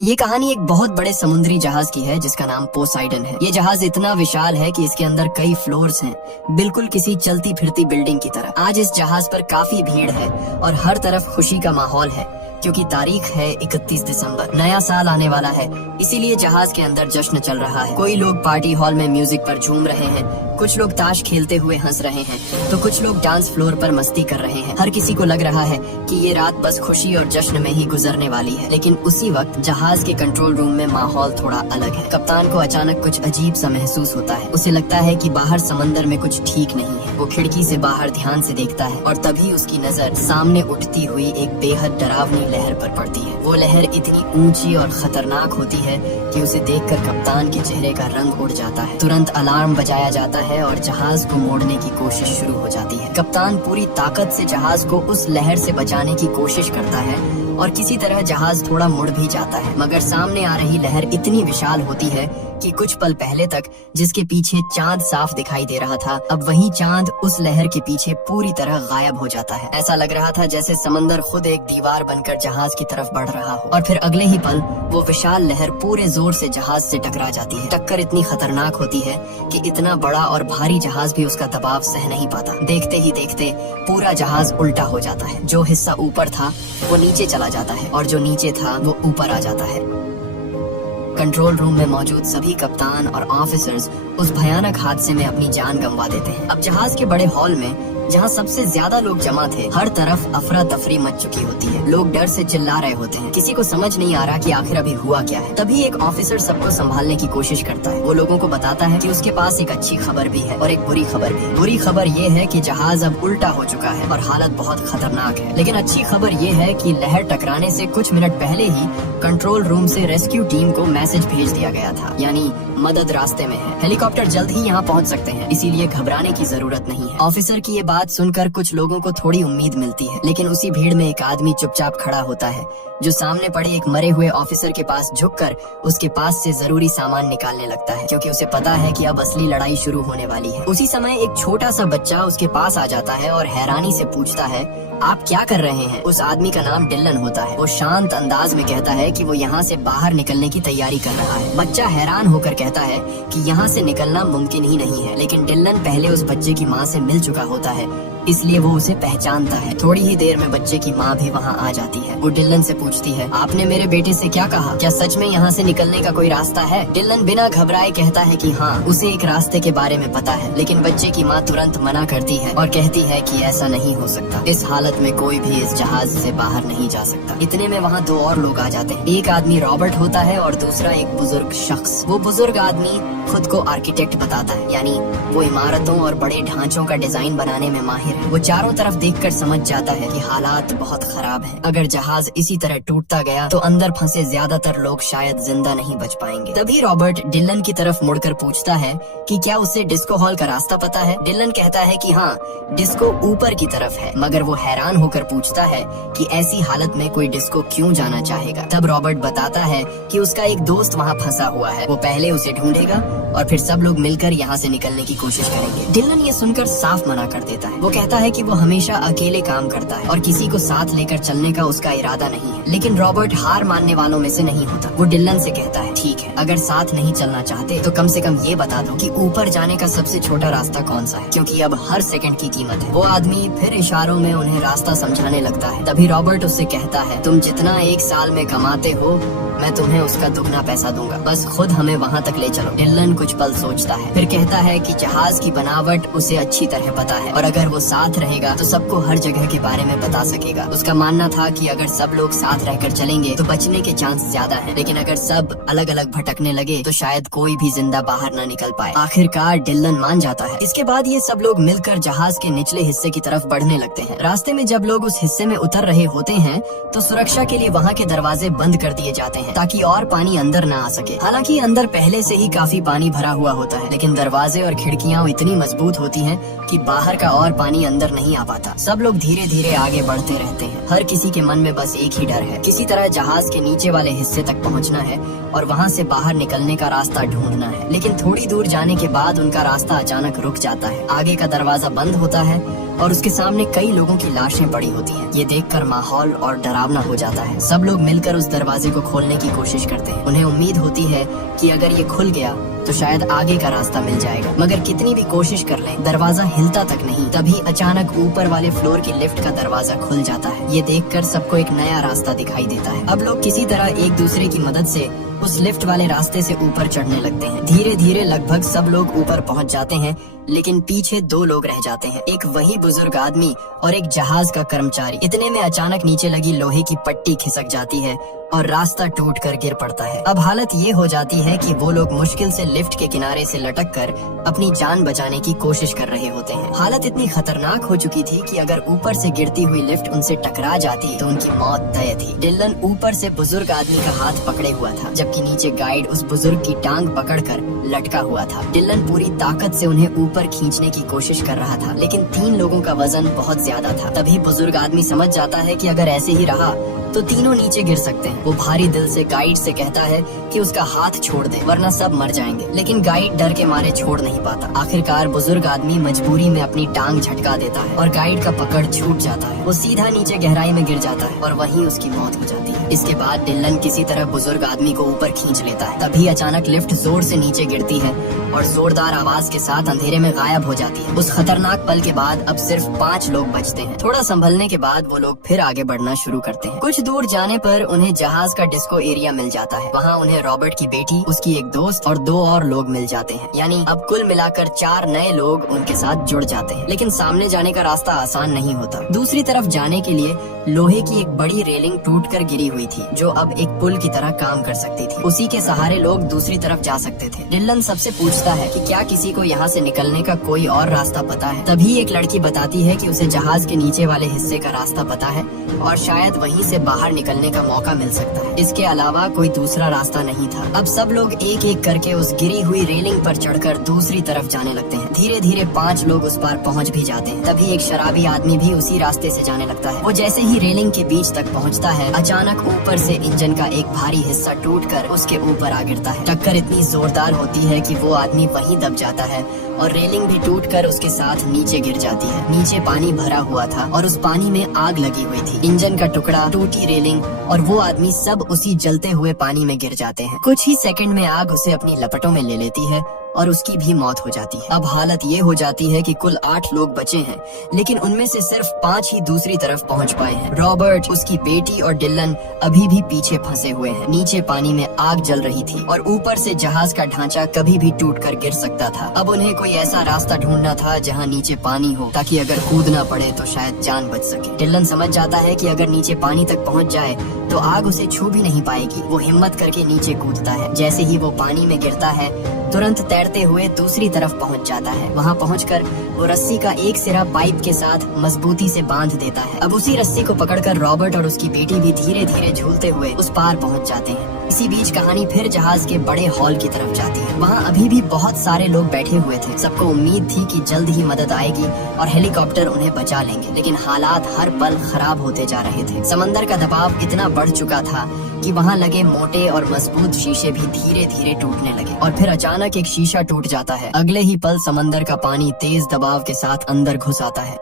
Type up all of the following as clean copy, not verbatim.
ये कहानी एक बहुत बड़े समुद्री जहाज की है जिसका नाम पोसाइडन है। ये जहाज इतना विशाल है कि इसके अंदर कई फ्लोर्स हैं, बिल्कुल किसी चलती फिरती बिल्डिंग की तरह। आज इस जहाज पर काफी भीड़ है और हर तरफ खुशी का माहौल है क्योंकि तारीख है 31 दिसंबर, नया साल आने वाला है। इसीलिए जहाज के अंदर जश्न चल रहा है। कोई लोग पार्टी हॉल में म्यूजिक पर झूम रहे हैं, कुछ लोग ताश खेलते हुए हंस रहे हैं, तो कुछ लोग डांस फ्लोर पर मस्ती कर रहे हैं। हर किसी को लग रहा है कि ये रात बस खुशी और जश्न में ही गुजरने वाली है। लेकिन उसी वक्त जहाज के कंट्रोल रूम में माहौल थोड़ा अलग है। कप्तान को अचानक कुछ अजीब सा महसूस होता है। उसे लगता है कि बाहर समंदर में कुछ ठीक नहीं है। वो खिड़की से बाहर ध्यान से देखता है और तभी उसकी नजर सामने उठती हुई एक बेहद डरावनी लहर पर पड़ती है। वो लहर इतनी ऊंची और खतरनाक होती है कि उसे देखकर कप्तान के चेहरे का रंग उड़ जाता है। तुरंत अलार्म बजाया जाता है और जहाज को मोड़ने की कोशिश शुरू हो जाती है। कप्तान पूरी ताकत से जहाज को उस लहर से बचाने की कोशिश करता है और किसी तरह जहाज थोड़ा मुड़ भी जाता है, मगर सामने आ रही लहर इतनी विशाल होती है कि कुछ पल पहले तक जिसके पीछे चांद साफ दिखाई दे रहा था, अब वही चांद उस लहर के पीछे पूरी तरह गायब हो जाता है। ऐसा लग रहा था जैसे समंदर खुद एक दीवार बनकर जहाज की तरफ बढ़ रहा हो और फिर अगले ही पल वो विशाल लहर पूरे जोर से जहाज से टकरा जाती है। टक्कर इतनी खतरनाक होती है कि इतना बड़ा और भारी जहाज भी उसका दबाव सह नहीं पाता। देखते ही देखते पूरा जहाज उल्टा हो जाता है। जो हिस्सा ऊपर था वो नीचे चला जाता है और जो नीचे था वो ऊपर आ जाता है। कंट्रोल रूम में मौजूद सभी कप्तान और ऑफिसर्स उस भयानक हादसे में अपनी जान गंवा देते हैं। अब जहाज के बड़े हॉल में जहाँ सबसे ज्यादा लोग जमा थे, हर तरफ अफरा तफरी मच चुकी होती है। लोग डर से चिल्ला रहे होते हैं। किसी को समझ नहीं आ रहा कि आखिर अभी हुआ क्या है। तभी एक ऑफिसर सबको संभालने की कोशिश करता है। वो लोगों को बताता है कि उसके पास एक अच्छी खबर भी है और एक बुरी खबर भी। बुरी खबर ये है कि जहाज अब उल्टा हो चुका है और हालत बहुत खतरनाक है। लेकिन अच्छी खबर ये है कि लहर टकराने से कुछ मिनट पहले ही कंट्रोल रूम से रेस्क्यू टीम को मैसेज भेज दिया गया था, यानी मदद रास्ते में है। हेलीकॉप्टर जल्द ही यहाँ पहुँच सकते हैं, इसीलिए घबराने की जरूरत नहीं है। ऑफिसर की ये बात सुनकर कुछ लोगों को थोड़ी उम्मीद मिलती है, लेकिन उसी भीड़ में एक आदमी चुपचाप खड़ा होता है जो सामने पड़े एक मरे हुए ऑफिसर के पास झुककर उसके पास से जरूरी सामान निकालने लगता है, क्योंकि उसे पता है कि अब असली लड़ाई शुरू होने वाली है। उसी समय एक छोटा सा बच्चा उसके पास आ जाता है और हैरानी से पूछता है, आप क्या कर रहे हैं? उस आदमी का नाम डिलन होता है। वो शांत अंदाज में कहता है कि वो यहाँ से बाहर निकलने की तैयारी कर रहा है। बच्चा हैरान होकर कहता है कि यहाँ से निकलना मुमकिन ही नहीं है, लेकिन डिलन पहले उस बच्चे की माँ से मिल चुका होता है, इसलिए वो उसे पहचानता है। थोड़ी ही देर में बच्चे की माँ भी वहाँ आ जाती है। वो डिलन से पूछती है, आपने मेरे बेटे से क्या कहा? क्या सच में यहाँ से निकलने का कोई रास्ता है? डिलन बिना घबराए कहता है कि हाँ, उसे एक रास्ते के बारे में पता है, लेकिन बच्चे की माँ तुरंत मना करती है और कहती है कि ऐसा नहीं हो सकता। इस हालत में कोई भी इस जहाज से बाहर नहीं जा सकता। इतने में वहाँ दो और लोग आ जाते हैं। एक आदमी रॉबर्ट होता है और दूसरा एक बुजुर्ग शख्स। वो बुजुर्ग आदमी खुद को आर्किटेक्ट बताता है, यानी वो इमारतों और बड़े ढांचों का डिजाइन बनाने में माहिर है। वो चारों तरफ देखकर समझ जाता है कि हालात बहुत खराब हैं। अगर जहाज इसी तरह टूटता गया तो अंदर फंसे ज्यादातर लोग शायद जिंदा नहीं बच पाएंगे। तभी रॉबर्ट डिलन की तरफ मुड़कर पूछता है कि क्या उसे डिस्को हॉल का रास्ता पता है? डिलन कहता है कि हाँ, डिस्को ऊपर की तरफ है, मगर वो हैरान होकर पूछता है कि ऐसी हालत में कोई डिस्को क्यों जाना चाहेगा। तब रॉबर्ट बताता है कि उसका एक दोस्त वहाँ फंसा हुआ है। वो पहले उसे ढूंढेगा और फिर सब लोग मिलकर यहाँ से निकलने की कोशिश करेंगे। डिलन ये सुनकर साफ मना कर देता है। वो कहता है कि वो हमेशा अकेले काम करता है और किसी को साथ लेकर चलने का उसका इरादा नहीं है। लेकिन रॉबर्ट हार मानने वालों में से नहीं होता। वो डिलन से कहता है, ठीक है, अगर साथ नहीं चलना चाहते तो कम से कम ये बता दो कि ऊपर जाने का सबसे छोटा रास्ता कौन सा है, क्योंकि अब हर सेकंड की कीमत है। वो आदमी फिर इशारों में उन्हें रास्ता समझाने लगता है। तभी रॉबर्ट उससे कहता है, तुम जितना एक साल में कमाते हो मैं तुम्हें उसका दुगना पैसा दूंगा, बस खुद हमें वहाँ तक ले चलो। डिलन कुछ पल सोचता है, फिर कहता है कि जहाज की बनावट उसे अच्छी तरह पता है और अगर वो साथ रहेगा तो सबको हर जगह के बारे में बता सकेगा। उसका मानना था कि अगर सब लोग साथ रहकर चलेंगे तो बचने के चांस ज्यादा है, लेकिन अगर सब अलग अलग भटकने लगे तो शायद कोई भी जिंदा बाहर न निकल पाए। आखिरकार डिलन मान जाता है। इसके बाद ये सब लोग मिलकर जहाज के निचले हिस्से की तरफ बढ़ने लगते हैं। रास्ते में जब लोग उस हिस्से में उतर रहे होते हैं तो सुरक्षा के लिए वहाँ के दरवाजे बंद कर दिए जाते हैं ताकि और पानी अंदर न आ सके। हालांकि अंदर पहले से ही काफी पानी भरा हुआ होता है, लेकिन दरवाजे और खिड़कियां इतनी मजबूत होती हैं कि बाहर का और पानी अंदर नहीं आ पाता। सब लोग धीरे धीरे आगे बढ़ते रहते हैं। हर किसी के मन में बस एक ही डर है, किसी तरह जहाज के नीचे वाले हिस्से तक पहुंचना है और वहां से बाहर निकलने का रास्ता ढूंढना है। लेकिन थोड़ी दूर जाने के बाद उनका रास्ता अचानक रुक जाता है। आगे का दरवाजा बंद होता है और उसके सामने कई लोगों की लाशें पड़ी होती हैं। ये देखकर माहौल और डरावना हो जाता है। सब लोग मिलकर उस दरवाजे को खोलने की कोशिश करते हैं। उन्हें उम्मीद होती है कि अगर ये खुल गया तो शायद आगे का रास्ता मिल जाएगा, मगर कितनी भी कोशिश कर लें दरवाजा हिलता तक नहीं। तभी अचानक ऊपर वाले फ्लोर की लिफ्ट का दरवाजा खुल जाता है। ये देखकर सबको एक नया रास्ता दिखाई देता है। अब लोग किसी तरह एक दूसरे की मदद से उस लिफ्ट वाले रास्ते से ऊपर चढ़ने लगते हैं। धीरे धीरे लगभग सब लोग ऊपर पहुंच जाते हैं, लेकिन पीछे दो लोग रह जाते हैं, एक वही बुजुर्ग आदमी और एक जहाज का कर्मचारी। इतने में अचानक नीचे लगी लोहे की पट्टी खिसक जाती है और रास्ता टूट कर गिर पड़ता है। अब हालत ये हो जाती है कि वो लोग मुश्किल से लिफ्ट के किनारे से लटक कर अपनी जान बचाने की कोशिश कर रहे होते हैं। हालत इतनी खतरनाक हो चुकी थी कि अगर ऊपर से गिरती हुई लिफ्ट उनसे टकरा जाती तो उनकी मौत तय थी। डिलन ऊपर से बुजुर्ग आदमी का हाथ पकड़े हुआ था, जबकि नीचे गाइड उस बुजुर्ग की टांग पकड़कर लटका हुआ था। डिलन पूरी ताकत से उन्हें ऊपर खींचने की कोशिश कर रहा था, लेकिन 3 लोगों का वजन बहुत ज्यादा था। तभी बुजुर्ग आदमी समझ जाता है कि अगर ऐसे ही रहा तो तीनों नीचे गिर सकते हैं। वो भारी दिल से गाइड से कहता है कि उसका हाथ छोड़ दे, वरना सब मर जाएंगे। लेकिन गाइड डर के मारे छोड़ नहीं पाता। आखिरकार बुजुर्ग आदमी मजबूरी में अपनी टांग झटका देता है और गाइड का पकड़ छूट जाता है। वो सीधा नीचे गहराई में गिर जाता है और वहीं उसकी मौत हो जाती है। इसके बाद डिलन किसी तरह बुजुर्ग आदमी को ऊपर खींच लेता है। तभी अचानक लिफ्ट जोर से नीचे गिरती है और जोरदार आवाज के साथ अंधेरे में गायब हो जाती है। उस खतरनाक पल के बाद अब सिर्फ 5 लोग बचते हैं। थोड़ा संभलने के बाद वो लोग फिर आगे बढ़ना शुरू करते हैं। कुछ दूर जाने पर उन्हें जहाज का डिस्को एरिया मिल जाता है। वहाँ उन्हें रॉबर्ट की बेटी, उसकी एक दोस्त और 2 और लोग मिल जाते हैं। यानी अब कुल मिलाकर 4 नए लोग उनके साथ जुड़ जाते हैं। लेकिन सामने जाने का रास्ता आसान नहीं होता। दूसरी तरफ जाने के लिए लोहे की एक बड़ी रेलिंग टूटकर गिरी हुई थी, जो अब एक पुल की तरह काम कर सकती थी। उसी के सहारे लोग दूसरी तरफ जा सकते थे। डिलन सबसे पूछता है कि क्या किसी को यहाँ से निकलने का कोई और रास्ता पता है। तभी एक लड़की बताती है कि उसे जहाज के नीचे वाले हिस्से का रास्ता पता है और शायद वहीं से बाहर निकलने का मौका मिल सकता है। इसके अलावा कोई दूसरा रास्ता नहीं था। अब सब लोग एक एक करके उस गिरी हुई रेलिंग पर चढ़कर दूसरी तरफ जाने लगते हैं। धीरे धीरे 5 लोग उस पार पहुंच भी जाते हैं। तभी एक शराबी आदमी भी उसी रास्ते से जाने लगता है। वो जैसे ही रेलिंग के बीच तक पहुंचता है, अचानक ऊपर से इंजन का एक भारी हिस्सा टूटकर उसके ऊपर आ गिरता है। टक्कर इतनी जोरदार होती है कि वो आदमी वहीं दब जाता है और रेलिंग भी टूटकर उसके साथ नीचे गिर जाती है। नीचे पानी भरा हुआ था और उस पानी में आग लगी हुई थी। इंजन का टुकड़ा, टूटी रेलिंग और वो आदमी सब उसी जलते हुए पानी में गिर जाते हैं। कुछ ही सेकंड में आग उसे अपनी लपटों में ले लेती है और उसकी भी मौत हो जाती है। अब हालत ये हो जाती है कि कुल 8 लोग बचे हैं, लेकिन उनमें से सिर्फ 5 ही दूसरी तरफ पहुंच पाए हैं। रॉबर्ट, उसकी बेटी और डिलन अभी भी पीछे फंसे हुए हैं। नीचे पानी में आग जल रही थी और ऊपर से जहाज का ढांचा कभी भी टूटकर गिर सकता था। अब उन्हें कोई ऐसा रास्ता ढूंढना था जहां नीचे पानी हो, ताकि अगर कूदना पड़े तो शायद जान बच सके। डिलन समझ जाता है कि अगर नीचे पानी तक पहुंच जाए तो आग उसे छू भी नहीं पाएगी। वो हिम्मत करके नीचे कूदता है। जैसे ही वो पानी में गिरता है, तुरंत तैरते हुए दूसरी तरफ पहुंच जाता है। वहां पहुंचकर वो रस्सी का एक सिरा पाइप के साथ मजबूती से बांध देता है। अब उसी रस्सी को पकड़कर रॉबर्ट और उसकी बेटी भी धीरे धीरे झूलते हुए उस पार पहुंच जाते हैं। इसी बीच कहानी फिर जहाज के बड़े हॉल की तरफ जाती है। वहाँ अभी भी बहुत सारे लोग बैठे हुए थे। सबको उम्मीद थी कि जल्द ही मदद आएगी और हेलीकॉप्टर उन्हें बचा लेंगे, लेकिन हालात हर पल खराब होते जा रहे थे। समंदर का दबाव इतना बढ़ चुका था कि वहाँ लगे मोटे और मजबूत शीशे भी धीरे धीरे टूटने लगे और फिर अचानक एक शीशा टूट जाता है। अगले ही पल समंदर का पानी तेज दबाव के साथ अंदर घुस आता है।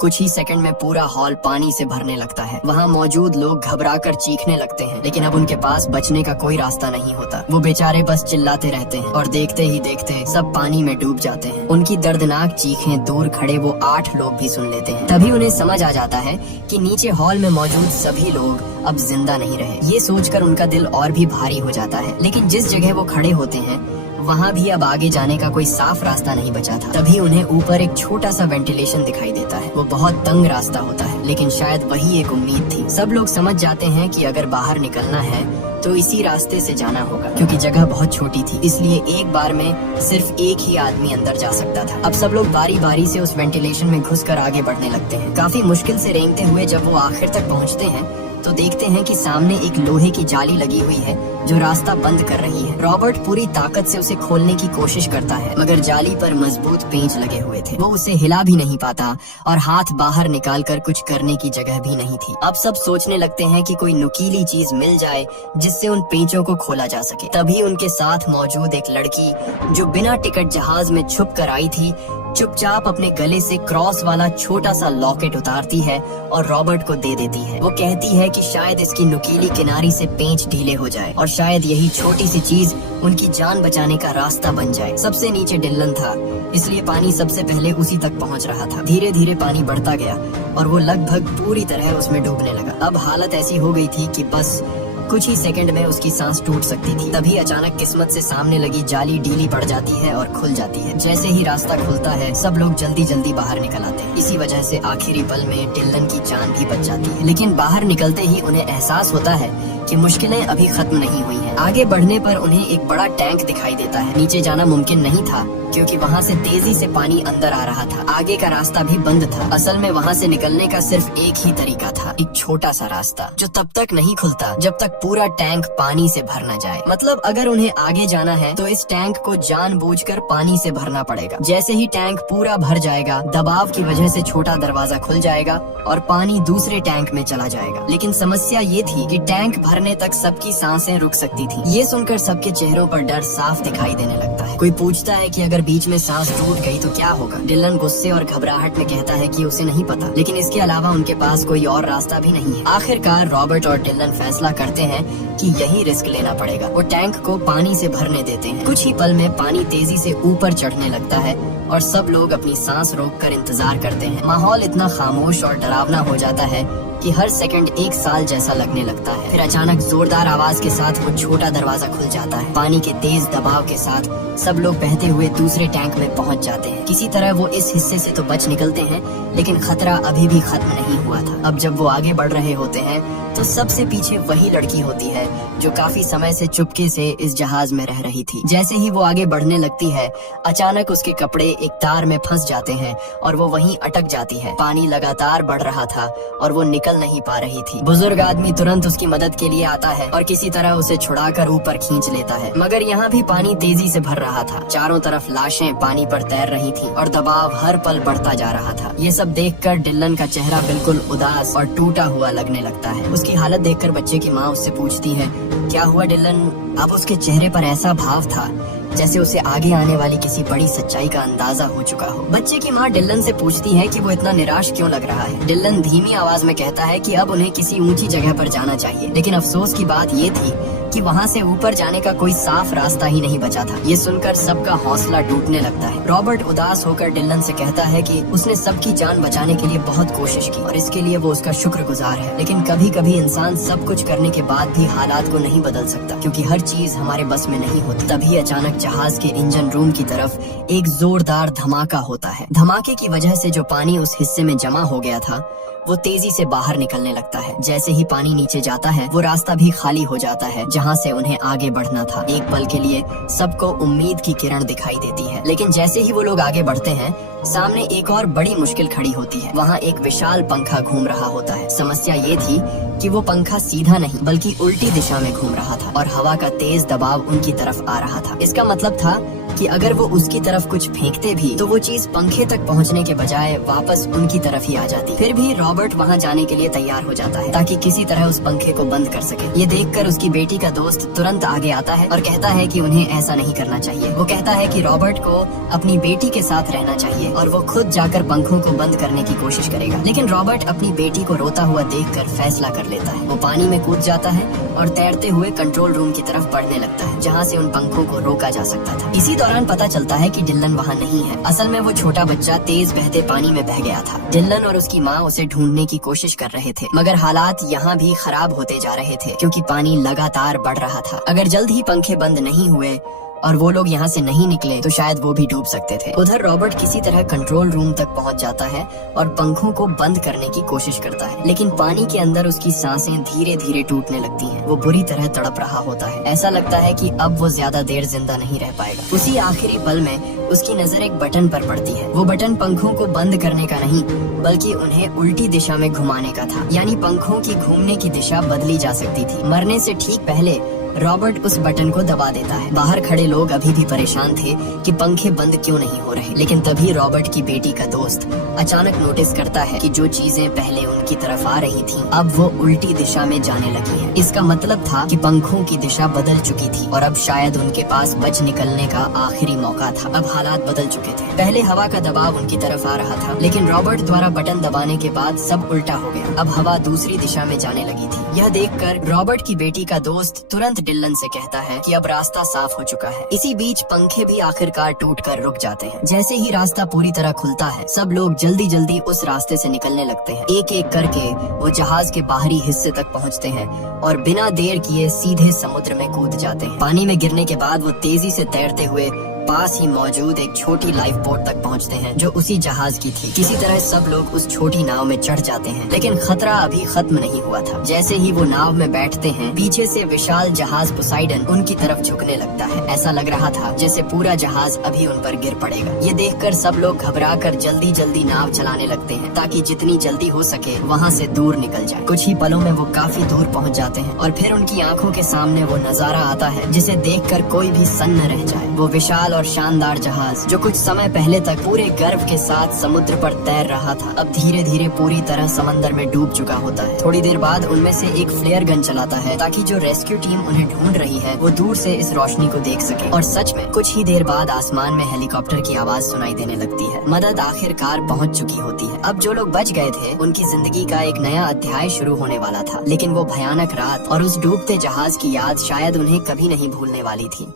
कुछ ही सेकंड में पूरा हॉल पानी से भरने लगता है। वहाँ मौजूद लोग घबराकर चीखने लगते हैं, लेकिन अब उनके पास बचने का कोई रास्ता नहीं होता। वो बेचारे बस चिल्लाते रहते हैं और देखते ही देखते सब पानी में डूब जाते हैं। उनकी दर्दनाक चीखें दूर खड़े वो 8 लोग भी सुन लेते हैं। तभी उन्हें समझ आ जाता है कि नीचे हॉल में मौजूद सभी लोग अब जिंदा नहीं रहे। ये सोचकर उनका दिल और भी भारी हो जाता है। लेकिन जिस जगह वो खड़े होते हैं वहाँ भी अब आगे जाने का कोई साफ रास्ता नहीं बचा था। तभी उन्हें ऊपर एक छोटा सा वेंटिलेशन दिखाई देता है। वो बहुत तंग रास्ता होता है, लेकिन शायद वही एक उम्मीद थी। सब लोग समझ जाते हैं कि अगर बाहर निकलना है तो इसी रास्ते से जाना होगा, क्योंकि जगह बहुत छोटी थी, इसलिए एक बार में सिर्फ एक ही आदमी अंदर जा सकता था। अब सब लोग बारी बारी से उस वेंटिलेशन में घुसकर आगे बढ़ने लगते हैं। काफी मुश्किल से रेंगते हुए जब वो आखिर तक पहुँचते हैं तो देखते हैं कि सामने एक लोहे की जाली लगी हुई है जो रास्ता बंद कर रही है। रॉबर्ट पूरी ताकत से उसे खोलने की कोशिश करता है, मगर जाली पर मजबूत पेंच लगे हुए थे। वो उसे हिला भी नहीं पाता और हाथ बाहर निकालकर कुछ करने की जगह भी नहीं थी। अब सब सोचने लगते हैं कि कोई नुकीली चीज मिल जाए जिससे उन पेंचों को खोला जा सके। तभी उनके साथ मौजूद एक लड़की जो बिना टिकट जहाज में छुप कर आई थी, चुपचाप अपने गले से क्रॉस वाला छोटा सा लॉकेट उतारती है और रॉबर्ट को दे देती है। वो कहती है कि शायद इसकी नुकीली किनारी से पेंच ढीले हो जाए और शायद यही छोटी सी चीज उनकी जान बचाने का रास्ता बन जाए। सबसे नीचे डिल्लन था, इसलिए पानी सबसे पहले उसी तक पहुंच रहा था। धीरे धीरे पानी बढ़ता गया और वो लगभग पूरी तरह उसमें डूबने लगा। अब हालत ऐसी हो गई थी कि बस कुछ ही सेकंड में उसकी सांस टूट सकती थी। तभी अचानक किस्मत से सामने लगी जाली ढीली पड़ जाती है और खुल जाती है। जैसे ही रास्ता खुलता है सब लोग जल्दी जल्दी बाहर निकल आते हैं। इसी वजह से आखिरी पल में डिल्लन की जान भी बच जाती है। लेकिन बाहर निकलते ही उन्हें एहसास होता है कि मुश्किलें अभी खत्म नहीं हुई हैं। आगे बढ़ने पर उन्हें एक बड़ा टैंक दिखाई देता है। नीचे जाना मुमकिन नहीं था क्योंकि वहाँ से तेजी से पानी अंदर आ रहा था। आगे का रास्ता भी बंद था। असल में वहाँ से निकलने का सिर्फ एक ही तरीका था, एक छोटा सा रास्ता जो तब तक नहीं खुलता जब तक पूरा टैंक पानी से भर न जाए। मतलब अगर उन्हें आगे जाना है तो इस टैंक को जानबूझकर पानी से भरना पड़ेगा। जैसे ही टैंक पूरा भर जाएगा, दबाव की वजह से छोटा दरवाजा खुल जाएगा और पानी दूसरे टैंक में चला जाएगा। लेकिन समस्या ये थी कि टैंक भरने तक सबकी सांसें रुक सकती थी। ये सुनकर सबके चेहरों पर डर साफ दिखाई देने लगता है। कोई पूछता है कि अगर बीच में सांस टूट गई तो क्या होगा। डिल्लन गुस्से और घबराहट में कहता है कि उसे नहीं पता, लेकिन इसके अलावा उनके पास कोई और रास्ता भी नहीं है। आखिरकार रॉबर्ट और डिल्लन फैसला करते हैं कि यही रिस्क लेना पड़ेगा। वो टैंक को पानी से भरने देते हैं। कुछ ही पल में पानी तेजी से ऊपर चढ़ने लगता है और सब लोग अपनी सांस रोककर इंतजार करते हैं। माहौल इतना खामोश और डरावना हो जाता है कि हर सेकंड एक साल जैसा लगने लगता है। फिर अचानक जोरदार आवाज के साथ वो छोटा दरवाजा खुल जाता है। पानी के तेज दबाव के साथ सब लोग बहते हुए दूसरे टैंक में पहुंच जाते हैं। किसी तरह वो इस हिस्से से तो बच निकलते हैं, लेकिन खतरा अभी भी खत्म नहीं हुआ था। अब जब वो आगे बढ़ रहे होते हैं तो सबसे पीछे वही लड़की होती है जो काफी समय से चुपके से इस जहाज में रह रही थी। जैसे ही वो आगे बढ़ने लगती है, अचानक उसके कपड़े एक तार में फंस जाते हैं और वो वहीं अटक जाती है। पानी लगातार बढ़ रहा था और वो निकल नहीं पा रही थी। बुजुर्ग आदमी तुरंत उसकी मदद के लिए आता है और किसी तरह उसे छुड़ाकर ऊपर खींच लेता है। मगर यहाँ भी पानी तेजी से भर रहा था। चारों तरफ लाशें पानी पर तैर रही थी और दबाव हर पल बढ़ता जा रहा था। ये सब देखकर डिल्लन का चेहरा बिल्कुल उदास और टूटा हुआ लगने लगता है। उसकी हालत देखकर बच्चे की माँ उससे पूछती है, क्या हुआ डिल्लन? अब उसके चेहरे पर ऐसा भाव था जैसे उसे आगे आने वाली किसी बड़ी सच्चाई का अंदाजा हो चुका हो। बच्चे की माँ डिल्लन से पूछती है कि वो इतना निराश क्यों लग रहा है। डिल्लन धीमी आवाज में कहता है कि अब उन्हें किसी ऊंची जगह पर जाना चाहिए, लेकिन अफसोस की बात ये थी कि वहाँ से ऊपर जाने का कोई साफ रास्ता ही नहीं बचा था। ये सुनकर सबका हौसला टूटने लगता है। रॉबर्ट उदास होकर डिल्लन से कहता है कि उसने सबकी जान बचाने के लिए बहुत कोशिश की और इसके लिए वो उसका शुक्रगुजार है। लेकिन कभी कभी इंसान सब कुछ करने के बाद भी हालात को नहीं बदल सकता, क्योंकि हर चीज हमारे बस में नहीं होती। तभी अचानक जहाज के इंजन रूम की तरफ एक जोरदार धमाका होता है। धमाके की वजह से जो पानी उस हिस्से में जमा हो गया था वो तेजी से बाहर निकलने लगता है। जैसे ही पानी नीचे जाता है वो रास्ता भी खाली हो जाता है जहाँ से उन्हें आगे बढ़ना था। एक पल के लिए सबको उम्मीद की किरण दिखाई देती है, लेकिन जैसे ही वो लोग आगे बढ़ते हैं सामने एक और बड़ी मुश्किल खड़ी होती है। वहाँ एक विशाल पंखा घूम रहा होता है। समस्या ये थी कि वो पंखा सीधा नहीं बल्कि उल्टी दिशा में घूम रहा था और हवा का तेज दबाव उनकी तरफ आ रहा था। इसका मतलब था कि अगर वो उसकी तरफ कुछ फेंकते भी तो वो चीज पंखे तक पहुंचने के बजाय वापस उनकी तरफ ही आ जाती। फिर भी रॉबर्ट वहां जाने के लिए तैयार हो जाता है ताकि किसी तरह उस पंखे को बंद कर सके। ये देखकर उसकी बेटी का दोस्त तुरंत आगे आता है और कहता है कि उन्हें ऐसा नहीं करना चाहिए। वो कहता है कि रॉबर्ट को अपनी बेटी के साथ रहना चाहिए और वो खुद जाकर पंखों को बंद करने की कोशिश करेगा। लेकिन रॉबर्ट अपनी बेटी को रोता हुआ देखकर फैसला कर लेता है। वो पानी में कूद जाता है और तैरते हुए कंट्रोल रूम की तरफ बढ़ने लगता है जहाँ से उन पंखों को रोका जा सकता था। इसी दौरान पता चलता है कि डिल्लन वहाँ नहीं है। असल में वो छोटा बच्चा तेज बहते पानी में बह गया था। डिल्लन और उसकी माँ उसे ढूंढने की कोशिश कर रहे थे, मगर हालात यहाँ भी खराब होते जा रहे थे क्योंकि पानी लगातार बढ़ रहा था। अगर जल्द ही पंखे बंद नहीं हुए और वो लोग यहाँ से नहीं निकले तो शायद वो भी डूब सकते थे। उधर रॉबर्ट किसी तरह कंट्रोल रूम तक पहुँच जाता है और पंखों को बंद करने की कोशिश करता है, लेकिन पानी के अंदर उसकी सांसें धीरे धीरे टूटने लगती हैं। वो बुरी तरह तड़प रहा होता है। ऐसा लगता है कि अब वो ज्यादा देर जिंदा नहीं रह पाएगा। उसी आखिरी पल में उसकी नजर एक बटन पर पड़ती है। वो बटन पंखों को बंद करने का नहीं बल्कि उन्हें उल्टी दिशा में घुमाने का था, यानी पंखों की घूमने की दिशा बदली जा सकती थी। मरने से ठीक पहले रॉबर्ट उस बटन को दबा देता है। बाहर खड़े लोग अभी भी परेशान थे कि पंखे बंद क्यों नहीं हो रहे, लेकिन तभी रॉबर्ट की बेटी का दोस्त अचानक नोटिस करता है कि जो चीजें पहले उनकी तरफ आ रही थीं, अब वो उल्टी दिशा में जाने लगी हैं। इसका मतलब था कि पंखों की दिशा बदल चुकी थी और अब शायद उनके पास बच निकलने का आखिरी मौका था। अब हालात बदल चुके थे। पहले हवा का दबाव उनकी तरफ आ रहा था, लेकिन रॉबर्ट द्वारा बटन दबाने के बाद सब उल्टा हो गया। अब हवा दूसरी दिशा में जाने लगी थी। यह देखकर रॉबर्ट की बेटी का दोस्त तुरंत डिलन से कहता है कि अब रास्ता साफ हो चुका है। इसी बीच पंखे भी आखिरकार टूटकर रुक जाते हैं। जैसे ही रास्ता पूरी तरह खुलता है, सब लोग जल्दी जल्दी उस रास्ते से निकलने लगते हैं। एक एक करके वो जहाज के बाहरी हिस्से तक पहुंचते हैं और बिना देर किए सीधे समुद्र में कूद जाते हैं। पानी में गिरने के बाद वो तेजी से तैरते हुए पास ही मौजूद एक छोटी लाइफ बोट तक पहुंचते हैं जो उसी जहाज की थी। किसी तरह सब लोग उस छोटी नाव में चढ़ जाते हैं, लेकिन खतरा अभी खत्म नहीं हुआ था। जैसे ही वो नाव में बैठते हैं, पीछे से विशाल जहाज पोसाइडन उनकी तरफ झुकने लगता है। ऐसा लग रहा था जैसे पूरा जहाज अभी उन पर गिर पड़ेगा। ये देखकर सब लोग घबराकर जल्दी जल्दी नाव चलाने लगते हैं ताकि जितनी जल्दी हो सके वहाँ से दूर निकल जाए। कुछ ही पलों में वो काफी दूर पहुँच जाते हैं और फिर उनकी आंखों के सामने वो नजारा आता है जिसे देखकर कोई भी सन्न रह जाए। वो विशाल और शानदार जहाज जो कुछ समय पहले तक पूरे गर्व के साथ समुद्र पर तैर रहा था, अब धीरे धीरे पूरी तरह समंदर में डूब चुका होता है। थोड़ी देर बाद उनमें से एक फ्लेयर गन चलाता है ताकि जो रेस्क्यू टीम उन्हें ढूंढ रही है वो दूर से इस रोशनी को देख सके। और सच में कुछ ही देर बाद आसमान में हेलीकॉप्टर की आवाज सुनाई देने लगती है। मदद आखिरकार पहुंच चुकी होती है। अब जो लोग बच गए थे उनकी जिंदगी का एक नया अध्याय शुरू होने वाला था, लेकिन वो भयानक रात और उस डूबते जहाज की याद शायद उन्हें कभी नहीं भूलने वाली थी।